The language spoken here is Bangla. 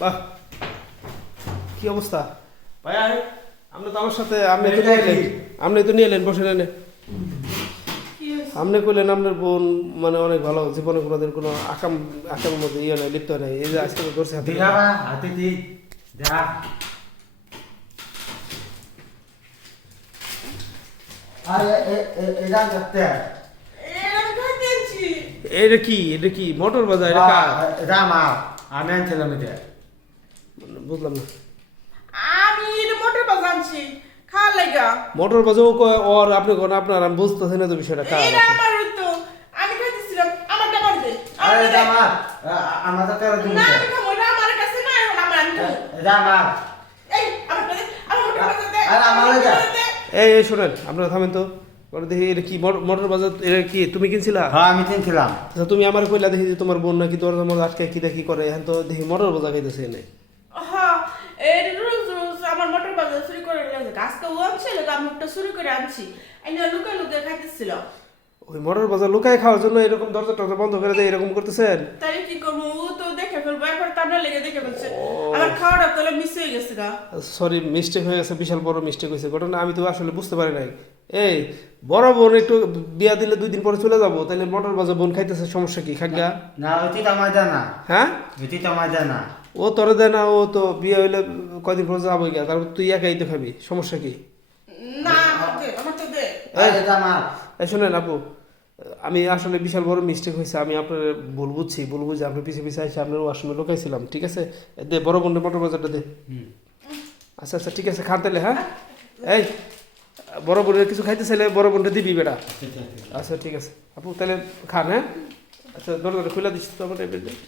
বাহ, কি অবস্থা ভাই? আপনি তো আমার সাথে আপনি তো নিয়ে এলেন, বসে নেন। আপনি কইলেন আপনার বোন মানে অনেক ভালো, জীবনে কোনোদিন কোনো আকামের মধ্যে ইয়ে নেই, লিপ্ত নেই। এই যে আজকে তো ধরছে হাতে। হাতে দি যা আরে এটা করতে এটা কি মোটর বাজার? এটা কার? রামা আমি আনছিলাম এটা বুঝলাম না। আমি এটা মোটর বাজানছি খাওয়ার লাগা। মোটর বাজার ও কয় ওর, আপনি কোন আপনার, আমি বুঝতেছি না তো বিষয়টা কার। এটা আমার তো আমি খাইতেছিলাম, আমার ডাবার দে। আরে রামা আমার তো তেরো দিন না আমি খাবো না, আমার কাছে না, এখন আমার আনবো। রামা এই আমার কাছে আমার মোটর বাজার দে। আরে আমার লাগা। এই শোনেন, আপনারা থামেন তো। ওরা দেখি এটা কি মোটর বাজার, এটা কি তুমি কিনছিলা? হ্যাঁ আমি কিনছিলাম। আচ্ছা, তুমি আমার কইলা দেখি যে তোমার বোন নাকি দরজা মধ্যে আটকায় কি দেখি করে, এখন তো দেখি মোটর বাজার খাইতেছে এনে। হ্যাঁ এই রোজ রোজ আমার মোটর বাজার চুরি করে নিয়ে যায়। আজকে ও আনছিল, আমি একটা চুরি করে আনছি। এনে লুকায় লুকায় খাইতেছিল। ওই মোটর বাজার লুকায় খাওয়ার জন্য এরকম দরজা টরজা বন্ধ করে দেয়, এরকম করতেছেন? তাহলে কি করবো? ও তো দেখে ফেলবো, একবার টানা লেগে দেখে ফেলছে। আমার খাওয়াটা তাহলে মিস হয়ে গেছে গা। সরি, মিস্টেক হয়ে গেছে, বিশাল বড় মিস্টেক হয়েছে। ঘটনা আমি তো আসলে বুঝতে পারি নাই। এই বড় বোন একটু বিয়া দিলে 2 দিন পরে চলে যাবো, তাহলে মোটর বাজার বোন খাইতেছে, সমস্যা কি? খাগা না ওইটি তো আমার জানা, হ্যাঁ? ওইটি তো আমার জানা। ও তোরে দেয় না, ও তো বিয়ে হইলে কয়দিন পরে যাবো গিয়া, তারপর তুই একাই তো খাবি, সমস্যা কি? না আমার তো দে। আরে রামা এই শোনেন আপু, আমি আসলে বিশাল বড় মিস্টেক হয়েছে। আমি আপনার ভুল বুঝে আপনার পিছিয়ে পিছিয়ে এসে আপনার ওয়াশরুমে লোকাইছিলাম, ঠিক আছে? দে বড় বোনটা মোটর বাজারটা দে। আচ্ছা আচ্ছা ঠিক আছে, খান তাহলে। হ্যাঁ, এই বড় বোনের কিছু খাইতে চাইলে বড় বোনটা দিবি বেটা। আচ্ছা ঠিক আছে আপু, তাহলে খান। হ্যাঁ আচ্ছা, দরজাটা খুলে দিচ্ছি তো আমার।